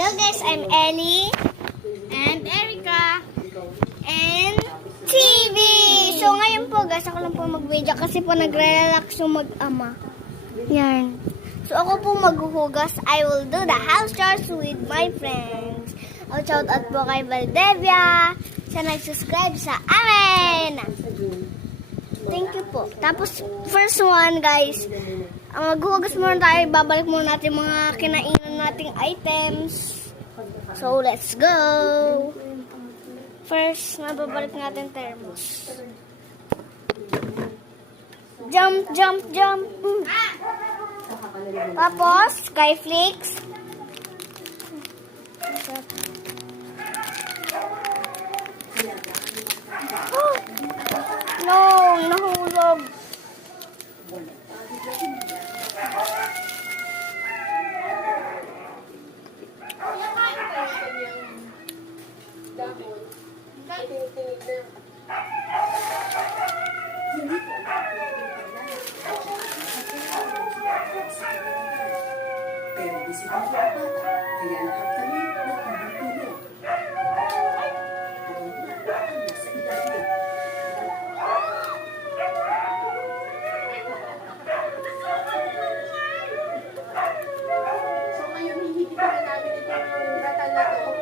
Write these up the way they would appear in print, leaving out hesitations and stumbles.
Hello guys, I'm Ellie and Erica and TV. So ngayon po guys, ako lang po mag-video kasi po nagre-relax yung mag-ama. Yan. So ako po maghuhugas. I will do the house chores with my friends. I'll shout out po kay Valdevia sa nag-subscribe sa amin. Thank you po. Tapos first one guys, maghuhugas muna tayo. Babalik muna natin mga kinainan nating items. So let's go. First, nababalik natin thermos. Jump, jump, jump. Tapos, Skyflakes. Oh, no, nahulog. Pero disiplina ang bata, kaya lahat kami nagpapatulong. Ako nga ang nasa ilalim. So ngayon, hihigit na namin itong ratan na to.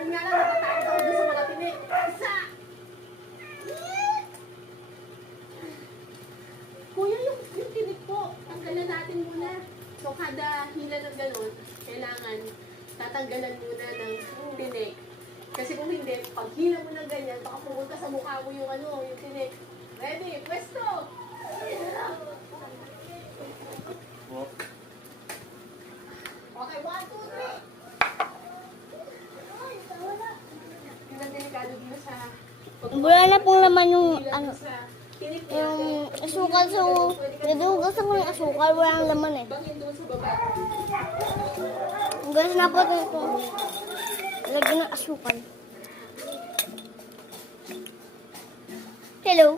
Yun nga lang, natatakot ako doon sa mga tinik. Isa! Kuya, yung tinik po, tanggalan natin muna. So kada hila ng gano'n, kailangan tatanggalan muna ng tinik. Kasi kung hindi, pag hila mo ng ganyan, baka pumunta sa mukha mo yung yung tinik. Ready? Pwesto! Okay, 1, 2, 3. Ay, wala. Yun ang delikado dito sa... Wala na pong laman yung ano, sa tinik yung asukal. So, naduhugasan ko yung asukal. Walang laman eh. bangin doon sa baba. Guys, napotin ko. Lagyan ng asukal. Hello.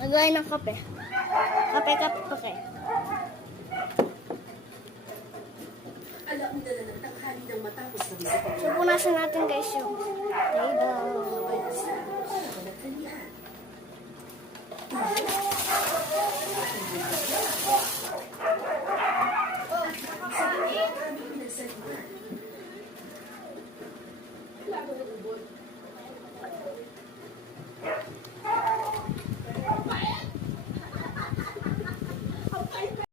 Lagay ng kape. Kape. Alam na ng tanghali ng matapos ng isa pag So, punasan natin guys yung table. nagkanihan.